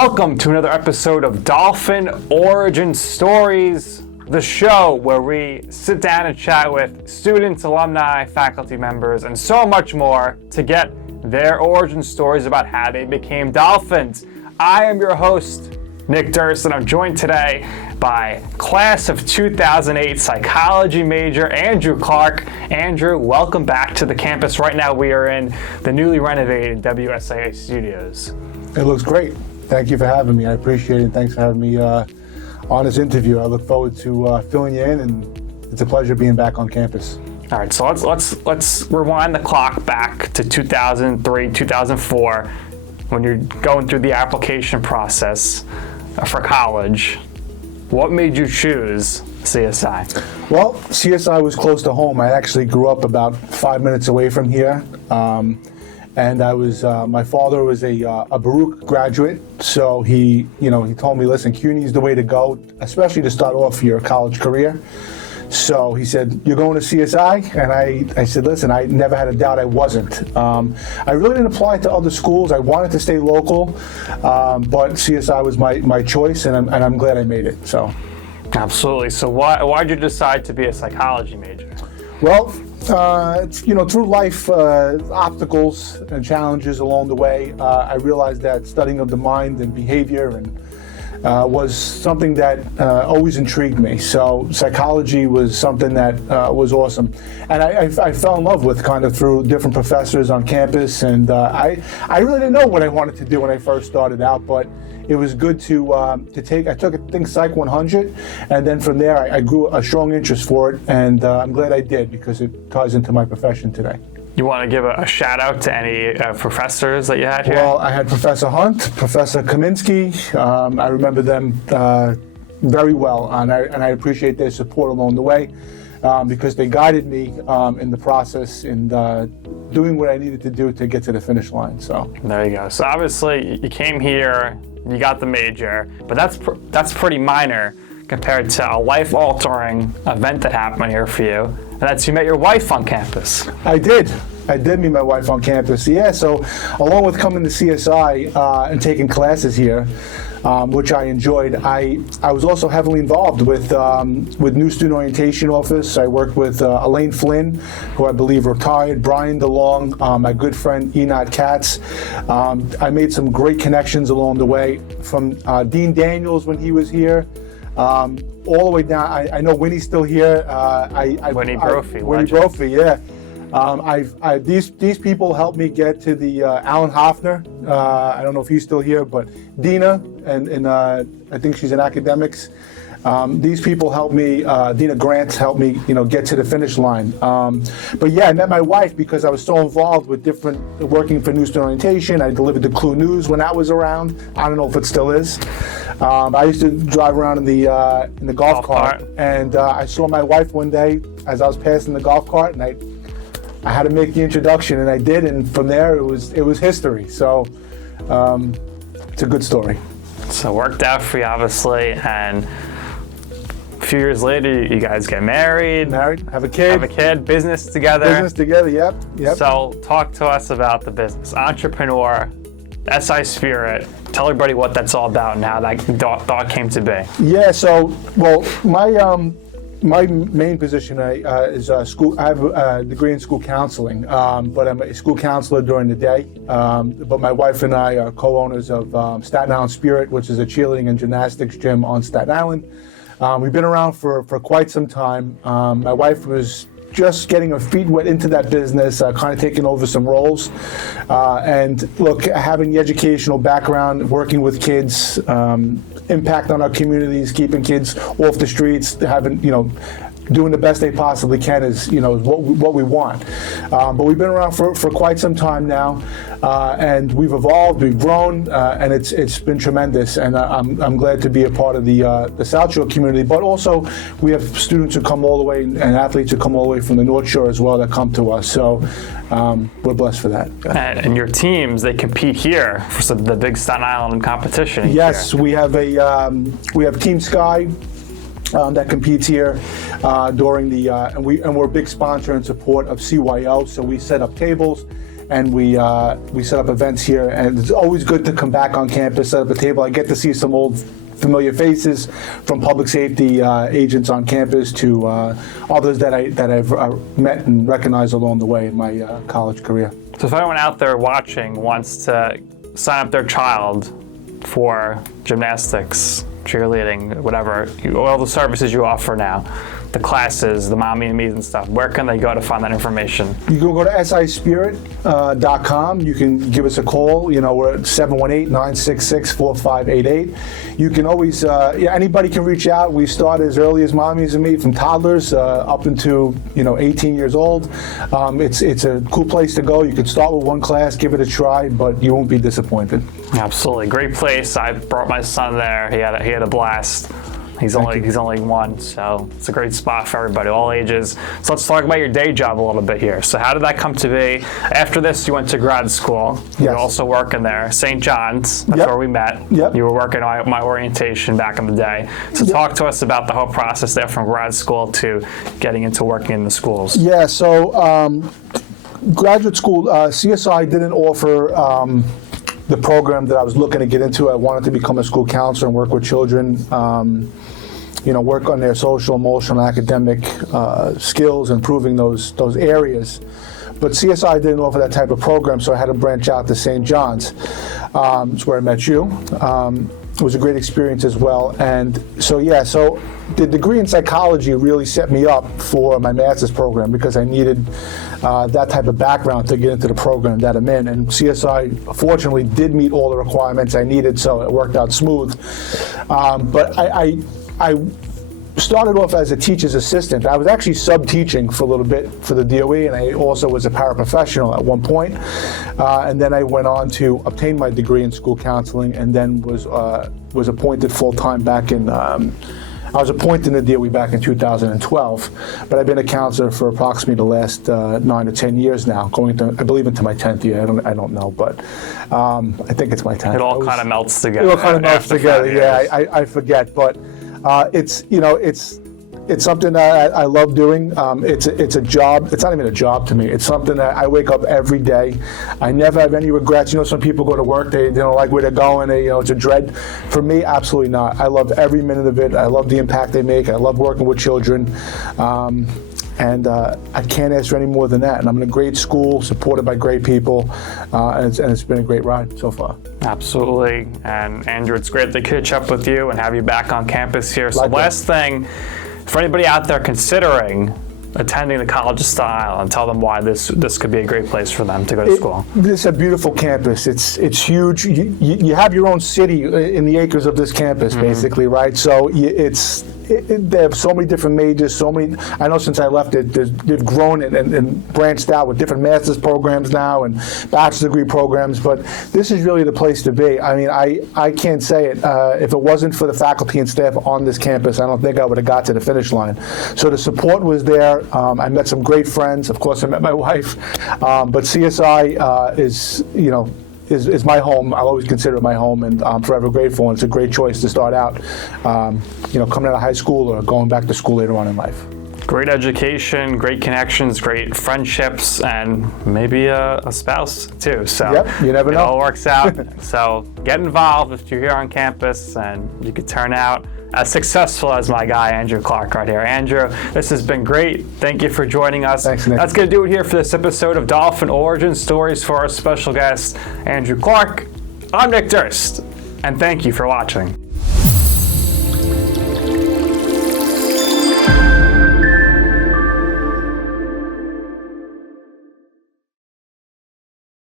Welcome to another episode of Dolphin Origin Stories, the show where we sit down and chat with students, alumni, faculty members, and so much more to get their origin stories about how they became Dolphins. I am your host, Nick Durst, and I'm joined today by class of 2008 psychology major Andrew Clark. Andrew, welcome back to the campus. Right now we are in the newly renovated WSIA studios. It looks great. Thank you for having me. I appreciate it. Thanks for having me on this interview. I look forward to filling you in, and it's a pleasure being back on campus. All right, so let's rewind the clock back to 2003, 2004, when you're going through the application process for college. What made you choose CSI? Well, CSI was close to home. I actually grew up about 5 minutes away from here. And I was, my father was a Baruch graduate, so he told me, listen, CUNY is the way to go, especially to start off your college career. So he said, you're going to CSI? And I said, listen, I never had a doubt I wasn't. I really didn't apply to other schools. I wanted to stay local, but CSI was my choice, and I'm glad I made it. So, absolutely. So why'd you decide to be a psychology major? Well, through life, obstacles and challenges along the way, I realized that studying of the mind and behavior was something that always intrigued me. So psychology was something that was awesome. And I fell in love with kind of through different professors on campus. And I really didn't know what I wanted to do when I first started out, but it was good to take. I took, I think, Psych 100, and then from there I grew a strong interest for it, and I'm glad I did because it ties into my profession today. You want to give a shout out to any professors that you had here? Well, I had Professor Hunt, Professor Kaminsky. I remember them very well, and I appreciate their support along the way because they guided me in the process in doing what I needed to do to get to the finish line. So there you go. So obviously you came here, you got the major, but that's pretty minor compared to a life-altering event that happened here for you. And that's you met your wife on campus. I did meet my wife on campus. Yeah, so along with coming to CSI and taking classes here, which I enjoyed, I was also heavily involved with New Student Orientation Office. I worked with Elaine Flynn, who I believe retired, Brian DeLong, my good friend Enoch Katz. I made some great connections along the way from Dean Daniels when he was here. All the way down, I know Winnie's still here. Winnie Brophy. Winnie Brophy, yeah. These people helped me get to the Alan Hoffner. I don't know if he's still here, but Dina, and I think she's in academics. These people helped me, Dina Grant helped me, get to the finish line. But yeah, I met my wife because I was so involved with working for New Student Orientation. I delivered the Clue News when that was around. I don't know if it still is. I used to drive around in the golf cart, and I saw my wife one day as I was passing the golf cart, and I had to make the introduction, and I did, and from there it was history. So it's a good story. So it worked out for you, obviously, and a few years later, you guys get married, have a kid, business together, yep. So talk to us about the business, entrepreneur, SI Spirit. Tell everybody what that's all about and how that thought came to be. Yeah, so, well, my main position is school. I have a degree in school counseling, but I'm a school counselor during the day. But my wife and I are co-owners of Staten Island Spirit, which is a cheerleading and gymnastics gym on Staten Island. We've been around for quite some time. My wife was just getting her feet wet into that business, kind of taking over some roles. And look, having the educational background, working with kids, impact on our communities, keeping kids off the streets, doing the best they possibly can is what we want. But we've been around for quite some time now, and we've evolved, we've grown, and it's been tremendous. And I'm glad to be a part of the South Shore community. But also, we have students who come all the way and athletes who come all the way from the North Shore as well that come to us. So we're blessed for that. And your teams, they compete here for the big Staten Island competition. Yes, we have Team Sky. That competes here during the and we're a big sponsor and support of CYO. So we set up tables and we set up events here. And it's always good to come back on campus, set up a table. I get to see some old familiar faces, from public safety agents on campus to others that I've met and recognized along the way in my college career. So if anyone out there watching wants to sign up their child for gymnastics, cheerleading, whatever, all the services you offer now, the classes, the mommy and me's and stuff, where can they go to find that information? You can go to sispirit.com. You can give us a call. You know, we're at 718-966-4588. You can always, anybody can reach out. We start as early as mommies and me, from toddlers up into 18 years old. It's a cool place to go. You can start with one class, give it a try, but you won't be disappointed. Absolutely, great place. I brought my son there. He had a blast. He's only one, so it's a great spot for everybody, all ages. So let's talk about your day job a little bit here. So how did that come to be? After this, you went to grad school. Yes. You were also working there, St. John's. That's where we met. Yep. You were working on my orientation back in the day. So talk to us about the whole process there from grad school to getting into working in the schools. Yeah. So graduate school, CSI didn't offer the program that I was looking to get into. I wanted to become a school counselor and work with children, work on their social, emotional, academic skills, improving those areas. But CSI didn't offer that type of program, so I had to branch out to St. John's. It's where I met you. It was a great experience as well. And so the degree in psychology really set me up for my master's program, because I needed that type of background to get into the program that I'm in. And CSI, fortunately, did meet all the requirements I needed, so it worked out smooth. But I started off as a teacher's assistant. I was actually sub-teaching for a little bit for the DOE, and I also was a paraprofessional at one point. And then I went on to obtain my degree in school counseling, and then was appointed full-time back in, I was appointed in the DOE back in 2012, but I've been a counselor for approximately the last 9 to 10 years now, going to, I believe, into my 10th year. I don't know, but I think it's my 10th. It all kind of melts together. It all kind of melts together, yeah. I forget, but it's something that I love doing. It's a job. It's not even a job to me. It's something that I wake up every day. I never have any regrets. Some people go to work, they don't like where they're going. It's a dread. For me, absolutely not. I love every minute of it. I love the impact they make. I love working with children. And I can't ask for any more than that. And I'm in a great school, supported by great people, and it's been a great ride so far. Absolutely. And Andrew, it's great to catch up with you and have you back on campus here. So last thing, for anybody out there considering attending the College of Staten Island, tell them why this could be a great place for them to go to school. It's a beautiful campus. It's huge. You have your own city in the acres of this campus, basically, right? So they have so many different majors, I know since I left it, they've grown and branched out with different master's programs now and bachelor's degree programs, but this is really the place to be. I mean, I can't say it. If it wasn't for the faculty and staff on this campus, I don't think I would have got to the finish line. So the support was there. I met some great friends. Of course, I met my wife. But CSI is my home. I'll always consider it my home, and I'm forever grateful. And it's a great choice to start out, coming out of high school or going back to school later on in life. Great education, great connections, great friendships, and maybe a spouse too. So you never know. It all works out. So get involved if you're here on campus, and you could turn out as successful as my guy, Andrew Clark, right here. Andrew, this has been great. Thank you for joining us. Thanks, Nick. That's going to do it here for this episode of Dolphin Origin Stories for our special guest, Andrew Clark. I'm Nick Durst, and thank you for watching.